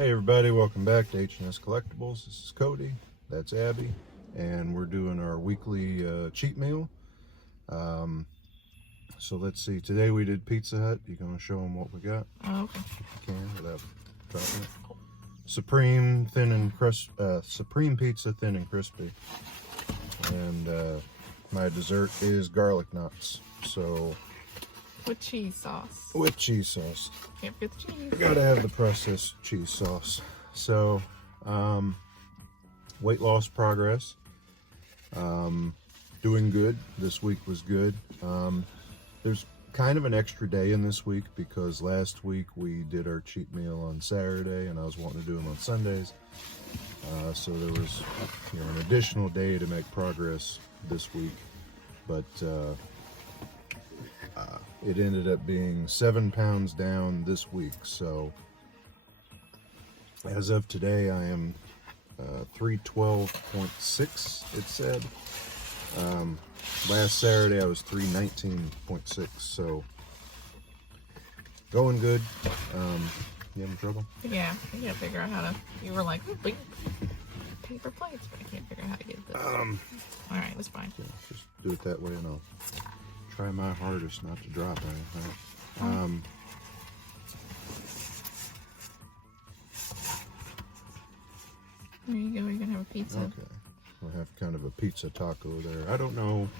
Hey everybody, welcome back to H&S Collectibles. This is Cody, that's Abby, and we're doing our weekly cheat meal. So let's see, today we did Pizza Hut. You gonna show them what we got? Oh, okay. If you can, without dropping it. Supreme pizza, thin and crispy. And my dessert is garlic knots. So With cheese sauce. with cheese sauce. Can't forget the cheese. Gotta have the processed cheese sauce. So, weight loss progress. Doing good. This week was good. There's kind of an extra day in this week because last week we did our cheat meal on Saturday and I was wanting to do them on Sundays. So there was an additional day to make progress this week. But it ended up being 7 pounds down this week. So as of today, I am 312.6, it said. Last Saturday I was 319.6, so going good. You having trouble? Yeah, I can't figure out how to. You were like, bleep, paper plates, but I can't figure out how to get this. Alright, it's fine. Yeah, just do it that way and I'll try my hardest not to drop anything. There you go, you're gonna have a pizza. Okay, we'll have kind of a pizza taco there. I don't know.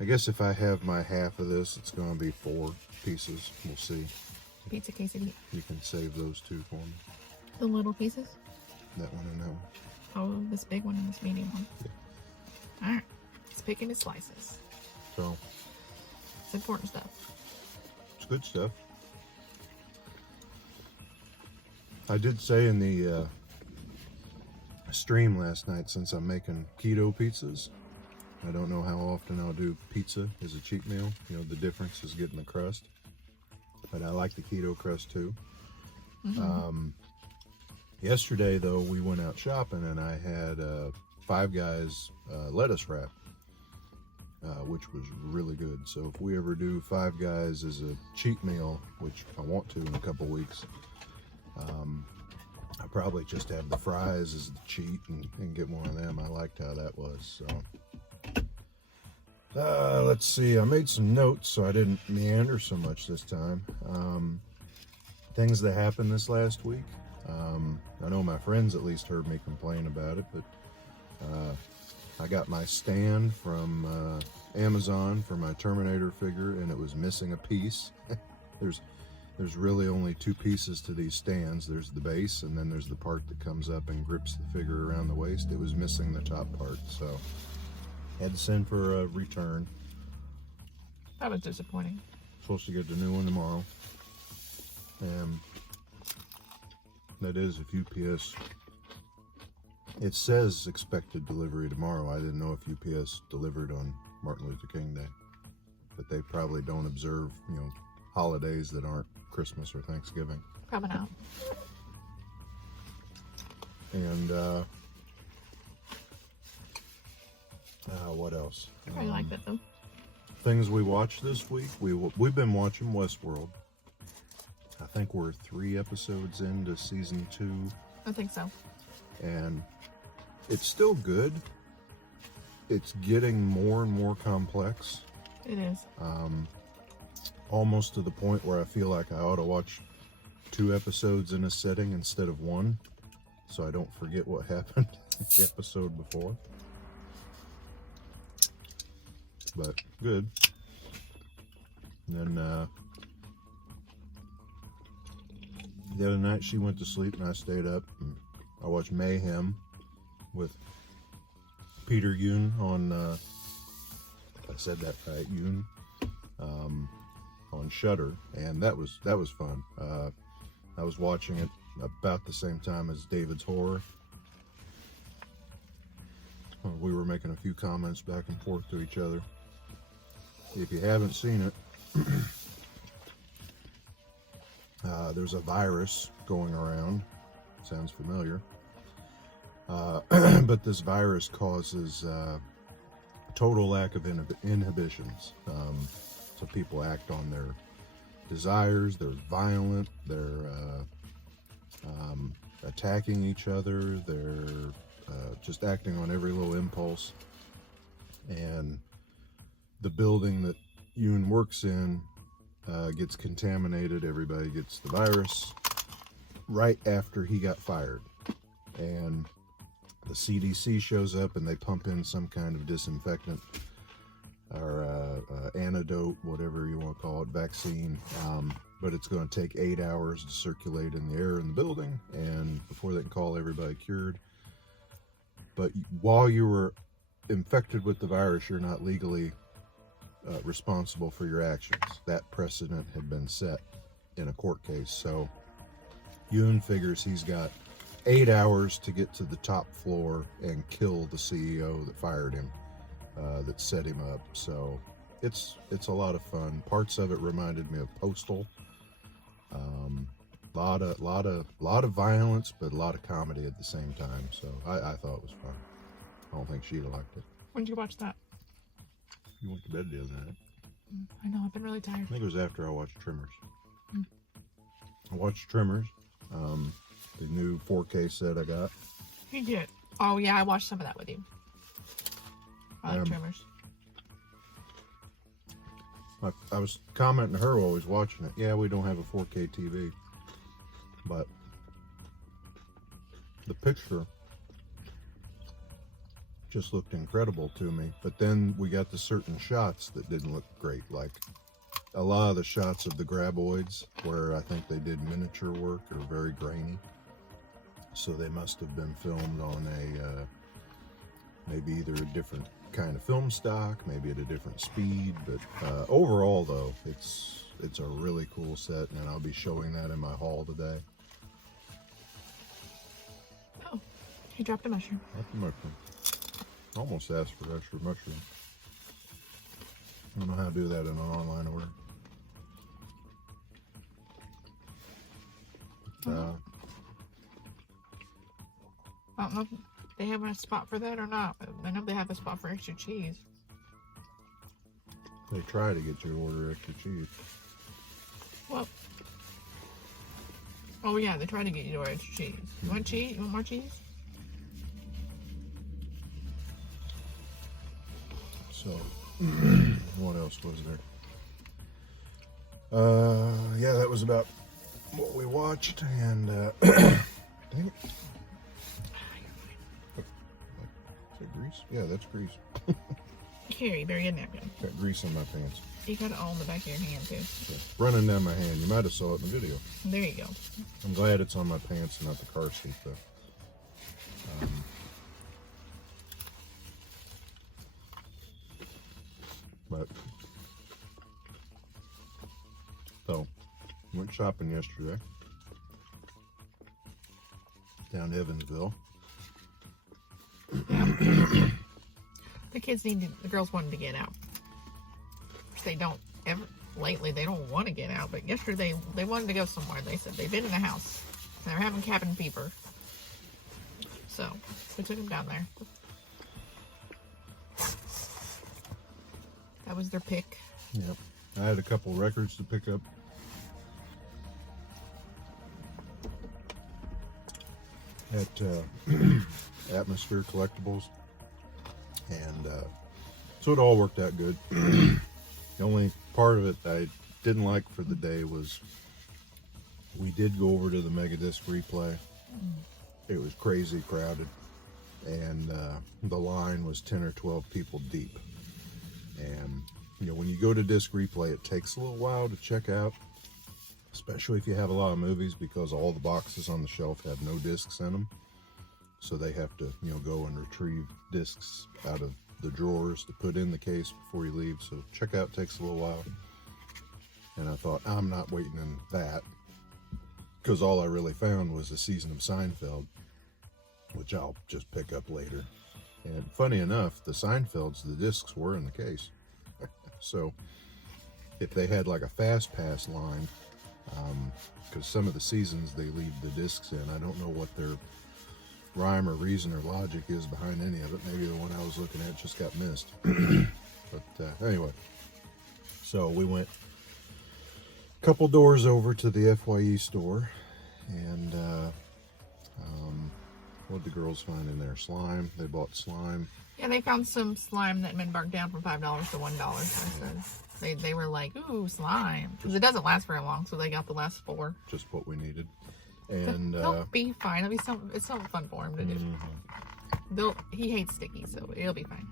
I guess if I have my half of this, it's going to be 4 pieces. We'll see. Pizza quesadilla. You can save those 2 for me. The little pieces? That one and that one. Oh, this big one and this medium one. Yeah. Alright, it's picking its slices. So, It's important stuff. it's good stuff. I did say in the stream last night, since I'm making keto pizzas, I don't know how often I'll do pizza as a cheat meal. You know, the difference is getting the crust. But I like the keto crust too. Yesterday, though, we went out shopping and I had Five Guys lettuce wrap, which was really good. So if we ever do Five Guys as a cheat meal, which I want to in a couple weeks, I probably just have the fries as the cheat and get one of them. I liked how that was. So let's see. I made some notes so I didn't meander so much this time. Things that happened this last week. I know my friends at least heard me complain about it, but I got my stand from Amazon for my Terminator figure, and it was missing a piece. There's really only 2 pieces to these stands. There's the base, and then there's the part that comes up and grips the figure around the waist. It was missing the top part, so had to send for a return. That was disappointing. Supposed to get the new one tomorrow, and that is if UPS. It says expected delivery tomorrow. I didn't know if UPS delivered on Martin Luther King Day, but they probably don't observe, holidays that aren't Christmas or Thanksgiving. Probably not. And what else? I probably like that though. Things we watched this week. We've been watching Westworld. I think we're 3 episodes into season 2. I think so. And it's still good. It's getting more and more complex. It is. Almost to the point where I feel like I ought to watch 2 episodes in a sitting instead of 1, so I don't forget what happened the episode before. But good. And then the other night she went to sleep and I stayed up and I watched Mayhem with Peter Yoon on I said that right, Yoon, on Shudder, and that was fun. I was watching it about the same time as David's Horror. We were making a few comments back and forth to each other. If you haven't seen it, there's a virus going around. Sounds familiar. But this virus causes total lack of inhibitions. So people act on their desires, they're violent, they're attacking each other. They're just acting on every little impulse. And the building that Yoon works in gets contaminated. Everybody gets the virus right after he got fired. And the CDC shows up and they pump in some kind of disinfectant or antidote, whatever you want to call it, vaccine. But it's going to take 8 hours to circulate in the air in the building, and before they can call everybody cured. But while you were infected with the virus, you're not legally responsible for your actions. That precedent had been set in a court case. So Yoon figures he's got 8 hours to get to the top floor and kill the CEO that fired him, that set him up. So it's a lot of fun. Parts of it reminded me of Postal. Lot of violence, but a lot of comedy at the same time. So I thought it was fun. I don't think she'd have liked it. When did you watch that? You went to bed the other night. I know, I've been really tired. I think it was after I watched Tremors. I watched Tremors, the new 4K set I got. You did. Oh yeah, I watched some of that with you. I like Tremors. I was commenting to her while I was watching it. Yeah, we don't have a 4K TV, but the picture just looked incredible to me. But then we got the certain shots that didn't look great, like a lot of the shots of the graboids where I think they did miniature work are very grainy. So they must have been filmed on a maybe either a different kind of film stock, maybe at a different speed. But overall, though, it's a really cool set, and I'll be showing that in my haul today. Oh, he dropped a mushroom. Dropped a mushroom. Almost asked for extra mushroom. I don't know how to do that in an online order. I don't know if they have a spot for that or not. I know they have a spot for extra cheese. They try to get you to order extra cheese. Well, oh yeah, they try to get you to order extra cheese. You want cheese? You want more cheese? So, what else was there? Yeah, that was about what we watched, and dang it. Is that grease? Yeah, that's grease. Here, you better get a napkin. Got grease on my pants. You got it all in the back of your hand too. Yeah, running down my hand. You might have saw it in the video. There you go. I'm glad it's on my pants and not the car seat, though. But so went shopping yesterday down Evansville. The kids the girls wanted to get out. They don't ever, lately they don't want to get out, but yesterday they wanted to go somewhere. They said they've been in the house. They're having cabin fever. So we took them down there. That was their pick. Yep. I had a couple records to pick up. At Atmosphere Collectibles. And so it all worked out good. The only part of it I didn't like for the day was we did go over to the Megadisc replay. It was crazy crowded. And the line was 10 or 12 people deep. And, you know, when you go to disc replay, it takes a little while to check out, especially if you have a lot of movies, because all the boxes on the shelf have no discs in them. So they have to, you know, go and retrieve discs out of the drawers to put in the case before you leave. So checkout takes a little while. And I thought, I'm not waiting in that, because all I really found was a season of Seinfeld, which I'll just pick up later. And funny enough, the Seinfelds, the discs were in the case. So if they had like a fast pass line, because some of the seasons they leave the discs in, I don't know what their rhyme or reason or logic is behind any of it. Maybe the one I was looking at just got missed. But anyway, so we went a couple doors over to the FYE store, and What the girls find in there? Slime. They bought slime. Yeah, they found some slime that had been marked down from $5 to $1. So they were like, ooh, slime. Because it doesn't last very long, so they got the last 4. Just what we needed. And he'll be fine. It's something fun for him to do. He hates sticky, so it'll be fine.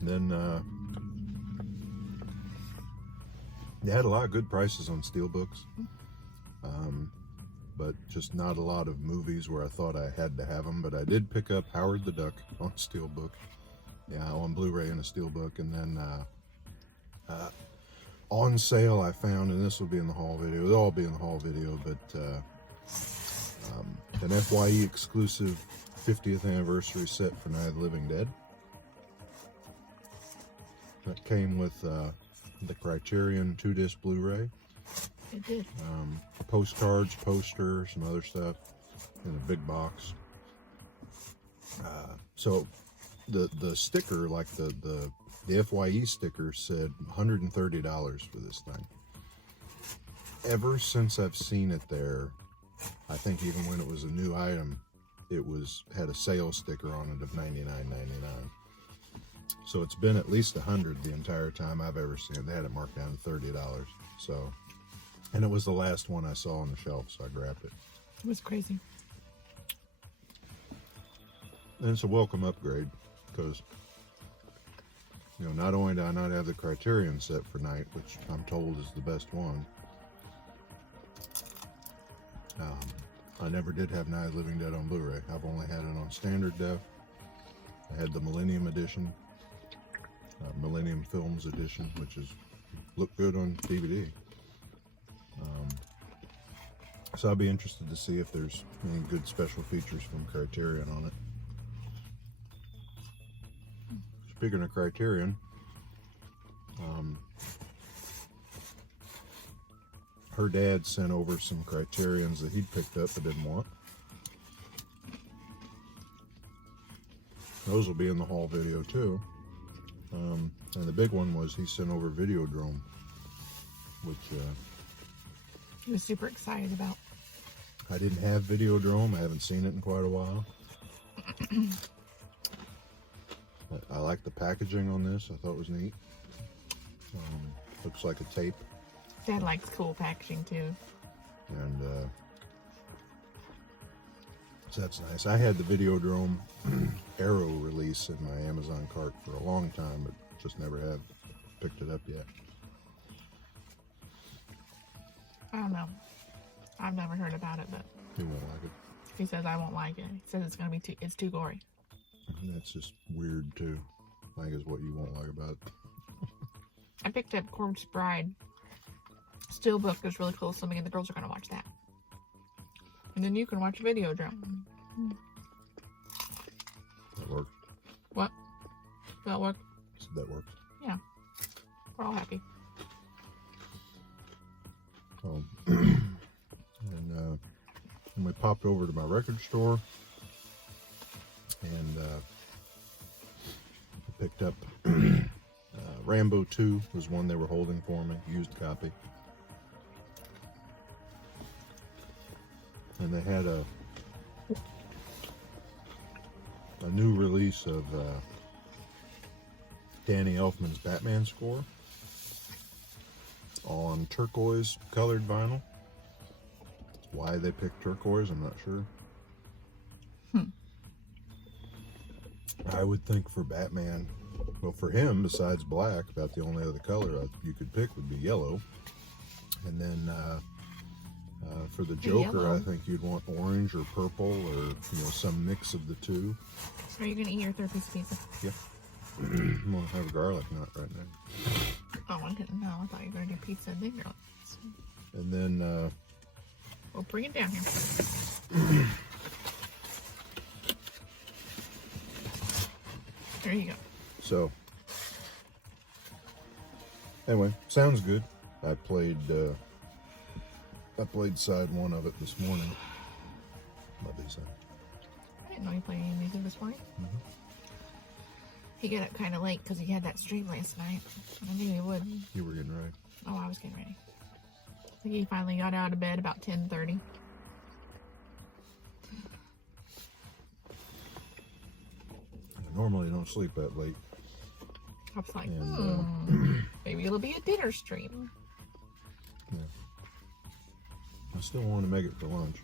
Then they had a lot of good prices on steelbooks, but just not a lot of movies where I thought I had to have them. But I did pick up Howard the Duck on steelbook, on Blu-ray and a steelbook, and then on sale I found, and this will be in the haul video. It'll all be in the haul video, but an FYE exclusive 50th anniversary set for Night of the Living Dead. That came with the Criterion 2-disc Blu-ray. It did. Postcards, posters, some other stuff in a big box. So the sticker, like the FYE sticker, said $130 for this thing. Ever since I've seen it there, I think even when it was a new item, it had a sales sticker on it of $99.99. So it's been at least $100 the entire time I've ever seen it. They had it marked down to $30. So, and it was the last one I saw on the shelf, so I grabbed it. It was crazy. And it's a welcome upgrade because, not only do I not have the Criterion set for Night, which I'm told is the best one, I never did have Night of the Living Dead on Blu-ray. I've only had it on standard def. I had the Millennium Edition, Millennium Films Edition, which looked good on DVD. So I'll be interested to see if there's any good special features from Criterion on it. Speaking of Criterion, her dad sent over some Criterions that he'd picked up but didn't want. Those will be in the haul video too. And the big one was he sent over Videodrome, which he was super excited about. I didn't have Videodrome. I haven't seen it in quite a while. I like the packaging on this. I thought it was neat. Looks like a tape. Dad likes cool packaging too. And so that's nice. I had the Videodrome Arrow release in my Amazon cart for a long time, but just never have picked it up yet. I don't know. I've never heard about it, but You won't like it. he says I won't like it. He says it's gonna be it's too gory. That's just weird too. I think is what you won't like about it. I picked up Corpse Bride Steelbook. There's really cool something, and the girls are gonna watch that. And then you can watch Videodrome. That worked. What? That work? So that worked. Yeah. We're all happy. And we popped over to my record store and I picked up Rambo 2 was one they were holding for me, used copy. And they had a new release of Danny Elfman's Batman score on turquoise colored vinyl. Why they picked turquoise, I'm not sure. I would think for Batman, well, for him, besides black, about the only other color you could pick would be yellow. And then for the Joker, yellow. I think you'd want orange or purple or some mix of the two. So are you gonna eat your third piece of pizza? Yeah. I'm gonna have a garlic nut right now. Oh, I didn't know. I thought you were gonna do pizza and then garlic. And then Well, bring it down here. There you go. so anyway, sounds good. I played side one of it this morning. Love these things. I didn't know you played any music this morning. He got up kind of late because he had that stream last night. I knew he would. You were getting ready. Oh, I was getting ready. I think he finally got out of bed about 10:30. normally don't sleep that late. I was like, And, maybe it'll be a dinner stream. Yeah. I still want to make it for lunch.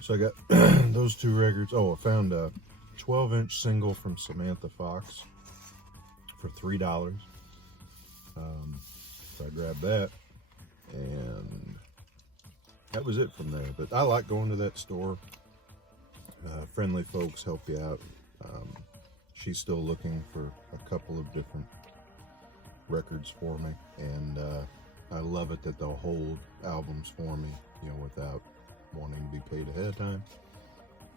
So I got those two records. Oh, I found a 12-inch single from Samantha Fox for $3. So I grabbed that, and that was it from there. But I like going to that store. Friendly folks help you out. She's still looking for a couple of different records for me, and I love it that they'll hold albums for me, you know, without wanting to be paid ahead of time,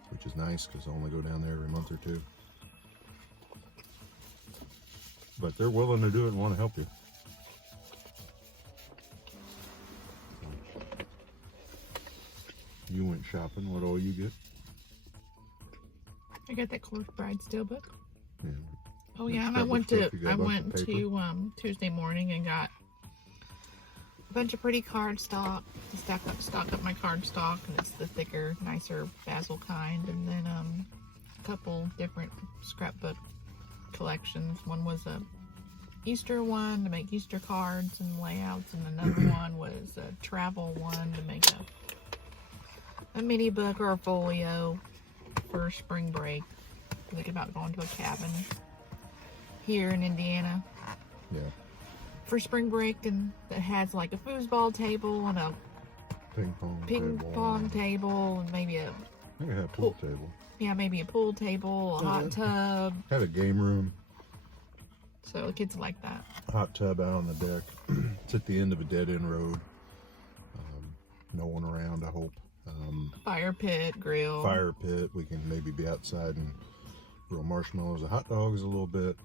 which is nice because I only go down there every month or two. But they're willing to do it and want to help you. You went shopping. What all you get? I got that Corpse Bride Steelbook. Yeah. Oh yeah, and I went to Tuesday morning and got a bunch of pretty card stock to stock up my card stock, and it's the thicker, nicer basil kind, and then a couple different scrapbook collections. One was a Easter one to make Easter cards and layouts, and another one was a travel one to make a mini book or a folio for spring break. Thinking about going to a cabin here in Indiana. Yeah. For spring break, and that has like a foosball table and a Ping pong table and maybe a I think I had a pool table. yeah, maybe a pool table, a hot tub. Had a game room. So the kids like that. Hot tub out on the deck. It's at the end of a dead end road. No one around, I hope. Fire pit, grill. Fire pit. We can maybe be outside and grill marshmallows and hot dogs a little bit.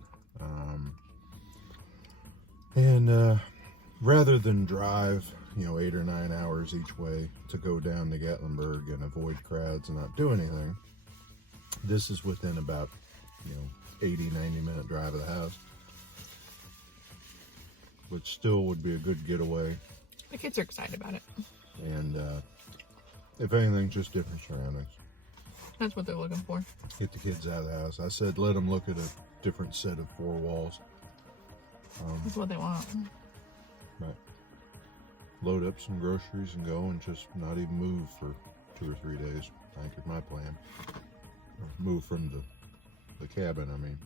Rather than drive, 8 or 9 hours each way to go down to Gatlinburg and avoid crowds and not do anything, this is within about 80-90 minute drive of the house, which still would be a good getaway. The kids are excited about it. And if anything, just different surroundings. That's what they're looking for. Get the kids out of the house. I said let them look at a different set of four walls. That's what they want. Right. Load up some groceries and go, and just not even move for 2 or 3 days. I think is my plan. Or move from the cabin, I mean.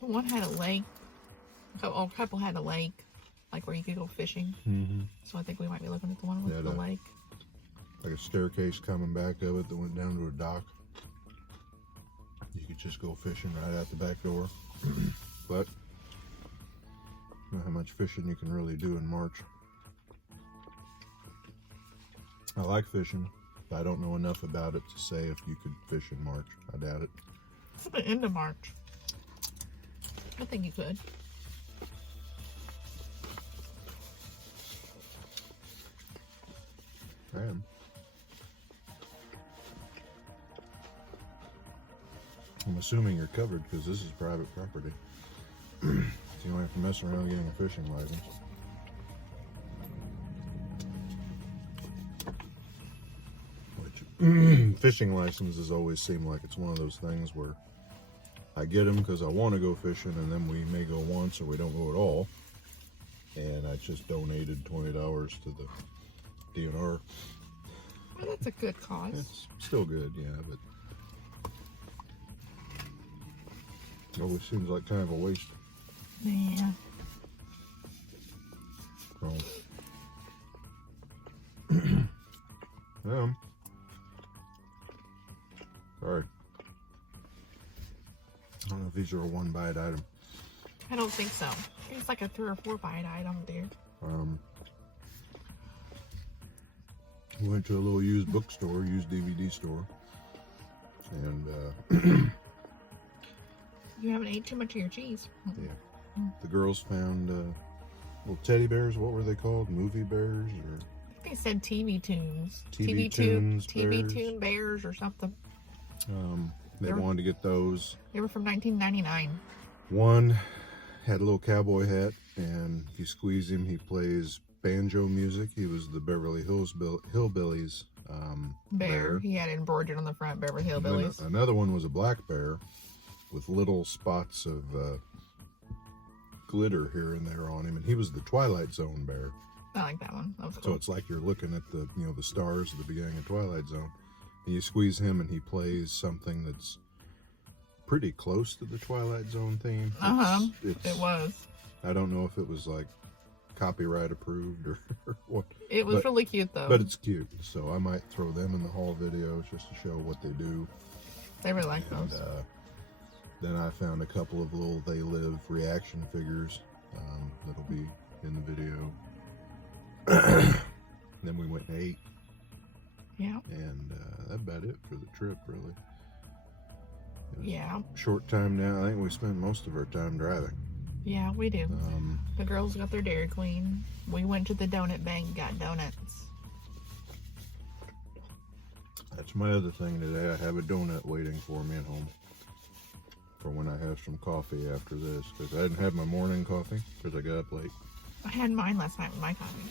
The one had a lake. A couple had a lake, like where you could go fishing. Mm-hmm. So I think we might be looking at the one with the lake. Like a staircase coming back of it that went down to a dock. You could just go fishing right out the back door. But I don't know how much fishing you can really do in March. I like fishing, but I don't know enough about it to say if you could fish in March. I doubt it. It's the end of March. I think you could. I am. I'm assuming you're covered because this is private property. So you don't have to mess around getting a fishing license. Which fishing licenses always seem like it's one of those things where I get them because I want to go fishing, and then we may go once or we don't go at all. And I just donated $20 to the DNR. Well, that's a good cause. It's still good, yeah, but it always seems like kind of a waste. Yeah. So, sorry. I don't know if these are a 1-bite item. I don't think so. It's like a 3 or 4 bite item, dear. We went to a little used bookstore, used DVD store, and You haven't ate too much of your cheese. yeah, the girls found little teddy bears. What were they called? Movie bears, or They said TV tunes. TV tunes TV bears. tune bears or something. They wanted to get those. They were from 1999. One had a little cowboy hat, and if you squeeze him, he plays banjo music. He was the Beverly Hillbillies bear. He had it embroidered on the front, Beverly Hillbillies. Another one was a black bear with little spots of glitter here and there on him, and he was the Twilight Zone bear. I like that one. That was cool. So it's like you're looking at the the stars at the beginning of Twilight Zone. And you squeeze him, and he plays something that's pretty close to the Twilight Zone theme. It was. I don't know if it was like copyright approved or what. It was really cute though. But it's cute, so I might throw them in the haul videos just to show what they do. They really like those. Then I found a couple of little They Live reaction figures that'll be in the video. Then we went and ate. Yeah. And that's about it for the trip, really. Yeah. Short time now. I think we spent most of our time driving. Yeah, we do. The girls got their Dairy Queen. We went to the donut bank, got donuts. That's my other thing today. I have a donut waiting for me at home for when I have some coffee after this, because I didn't have my morning coffee because I got up late. I had mine last night with my coffee.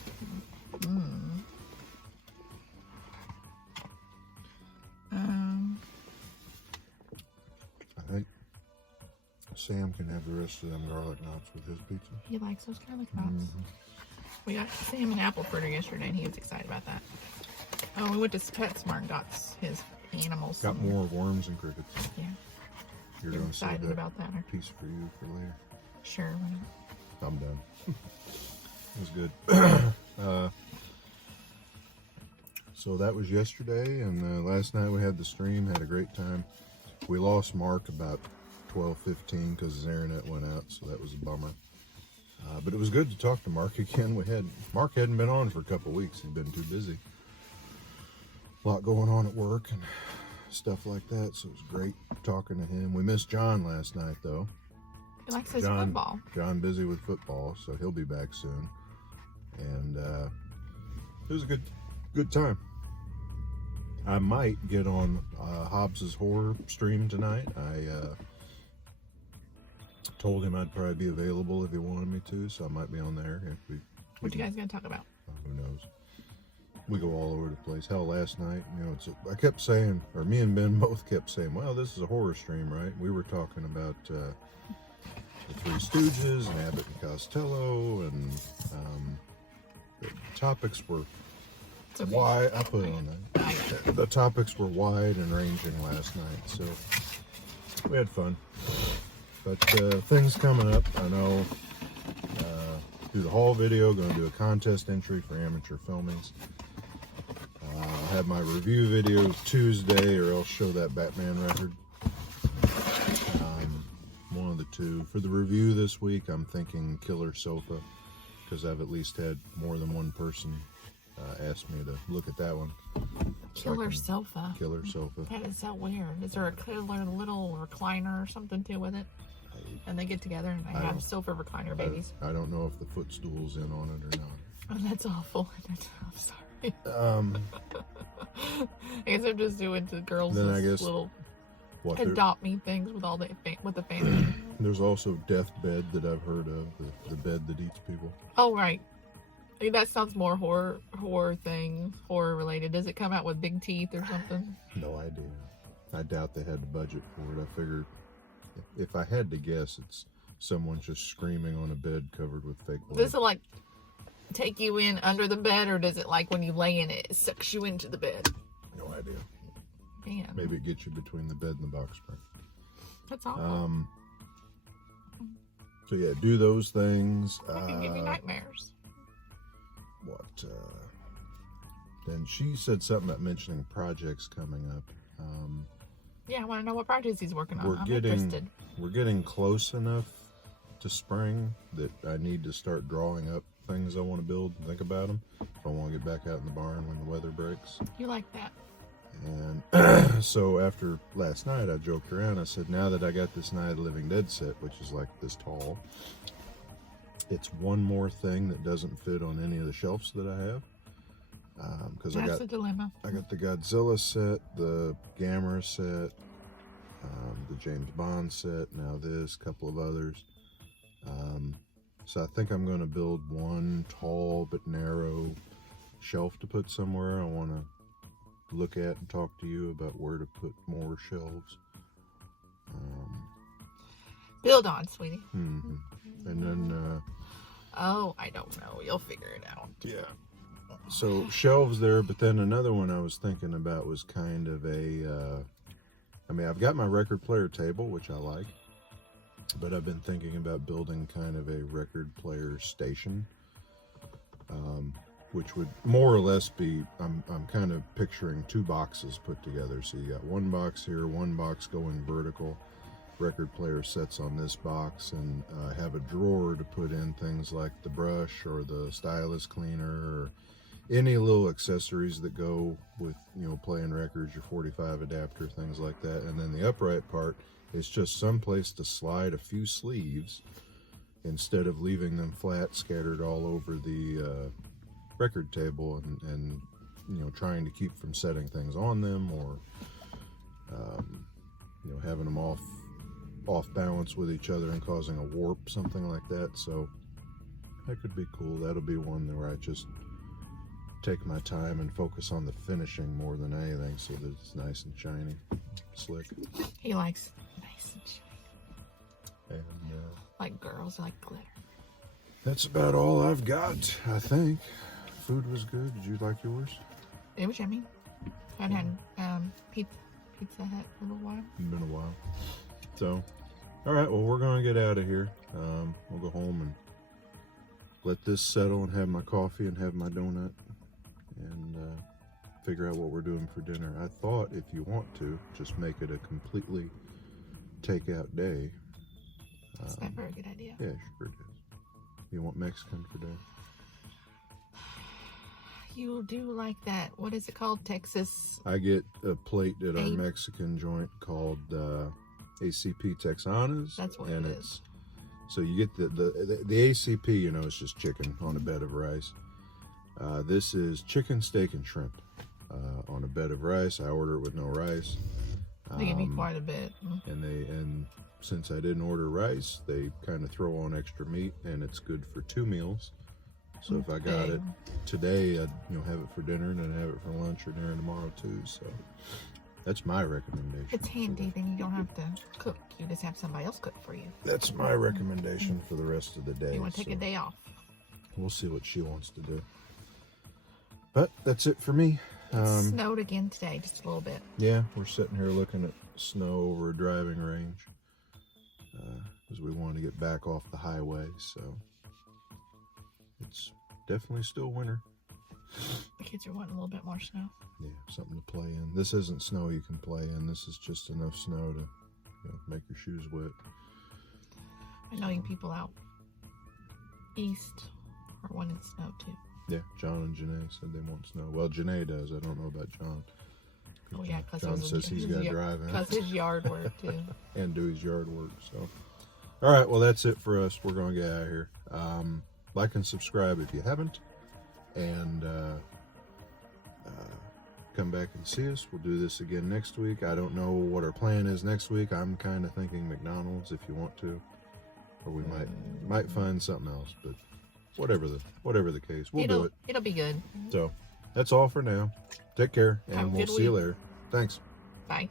I think Sam can have the rest of them garlic knots with his pizza. He likes those garlic knots. We got Sam an apple fritter yesterday, and he was excited about that. Oh, we went to PetSmart and got his animals. Got more worms and crickets. Yeah. You're going to excited about that. Piece for you for later. Sure. I'm done. It was good. So that was yesterday, and last night we had the stream, had a great time. We lost Mark about 12:15 because his internet went out, so that was a bummer. But it was good to talk to Mark again. Mark hadn't been on for a couple weeks. He'd been too busy. A lot going on at work and stuff like that, so it was great talking to him. We missed John last night, though. He likes his football. John busy with football, so he'll be back soon. And it was a good time. I might get on Hobbs's horror stream tonight. I told him I'd probably be available if he wanted me to, so I might be on there. What you guys gonna talk about? Who knows? We go all over the place. Hell, last night, I kept saying, or me and Ben both kept saying, well, this is a horror stream, right? We were talking about the Three Stooges and Abbott and Costello, and the topics were wide. I put it on that. The topics were wide and ranging last night, so we had fun. But things coming up, I know. Do the haul video, going to do a contest entry for amateur filmings. I'll have my review video Tuesday, or else show that Batman record. One of the two. For the review this week, I'm thinking Killer Sofa, because I've at least had more than one person ask me to look at that one. Killer Sofa? Killer Sofa. That is so weird. Is there a killer little recliner or something too with it? And they get together and they have sofa recliner babies. I don't know if the footstool's in on it or not. Oh, that's awful. I'm sorry. I guess I'm just doing the girls' little adopt me things with all the family. There's also Deathbed that I've heard of, the bed that eats people. Oh, right. I mean, that sounds more horror related. Does it come out with big teeth or something? No idea. I doubt they had the budget for it. I figured, if I had to guess, it's someone just screaming on a bed covered with fake blood. Does it like take you in under the bed, or does it like when you lay in it, it sucks you into the bed? No idea. Man. Maybe it gets you between the bed and the box spring. That's awful. So yeah, do those things. It can give you nightmares. Then she said something about mentioning projects coming up. Yeah, I want to know what projects he's working on. I'm interested. We're getting close enough to spring that I need to start drawing up things I want to build and think about them if I want to get back out in the barn when the weather breaks. You like that? And so after last night, I joked around. I said, now that I got this Night of the Living Dead set, which is like this tall, it's one more thing that doesn't fit on any of the shelves that I have. Because that's the dilemma. I got the Godzilla set, the Gamera set, the James Bond set, now this, couple of others. So I think I'm going to build one tall but narrow shelf to put somewhere. I want to look at and talk to you about where to put more shelves. Build on, sweetie. And then... oh, I don't know. You'll figure it out. yeah. So shelves there, but then another one I was thinking about was kind of a... I mean, I've got my record player table, which I like. But I've been thinking about building kind of a record player station. Which would more or less be, I'm kind of picturing two boxes put together. So you got one box here, one box going vertical, record player sets on this box, and have a drawer to put in things like the brush or the stylus cleaner or any little accessories that go with, you know, playing records, your 45 adapter, things like that. And then the upright part is just some place to slide a few sleeves instead of leaving them flat scattered all over the record table and you know, trying to keep from setting things on them or you know, having them off balance with each other and causing a warp, something like that. So that could be cool. That'll be one where I just take my time and focus on the finishing more than anything, so that it's nice and shiny, slick. He likes nice and shiny. And like girls like glitter. that's about all I've got, I think. Food was good. Did you like yours? It was yummy. I had Pizza Hut for a little while. It's been a while. So, all right. Well, we're gonna get out of here. We'll go home and let this settle and have my coffee and have my donut and figure out what we're doing for dinner. I thought, if you want to, just make it a completely takeout day. That's not a very good idea. Yeah, sure it is. You want Mexican for dinner? You do like that. What is it called? Texas. I get a plate at our Mexican joint called ACP Texanas. That's what and it it's, is. So you get the ACP, you know, it's just chicken on a bed of rice. This is chicken, steak, and shrimp on a bed of rice. I order it with no rice. They give me quite a bit. And since I didn't order rice, they kind of throw on extra meat, and it's good for 2 meals. So if I got it today, I'd have it for dinner, and then have it for lunch or dinner tomorrow too. So that's my recommendation. It's handy, then you don't have to cook. You just have somebody else cook for you. That's my recommendation for the rest of the day. You want to take a day off? We'll see what she wants to do. But that's it for me. It snowed again today, just a little bit. Yeah, we're sitting here looking at snow over a driving range because we want to get back off the highway. So it's definitely still winter. The kids are wanting a little bit more snow. Yeah, something to play in. This isn't snow you can play in. This is just enough snow to make your shoes wet. I know you people out east are wanting snow too. Yeah, John and Janae said they want snow. Well, Janae does. I don't know about John. Oh yeah, because John says he's got to drive in. Because his yard work too. And do his yard work. So, all right. Well, that's it for us. We're going to get out of here. Like and subscribe if you haven't, and come back and see us. We'll do this again next week. I don't know what our plan is next week. I'm kind of thinking McDonald's if you want to, or we might find something else. But whatever the case, we'll do it. It'll be good. So that's all for now. Take care, and we'll see you later. Thanks. Bye.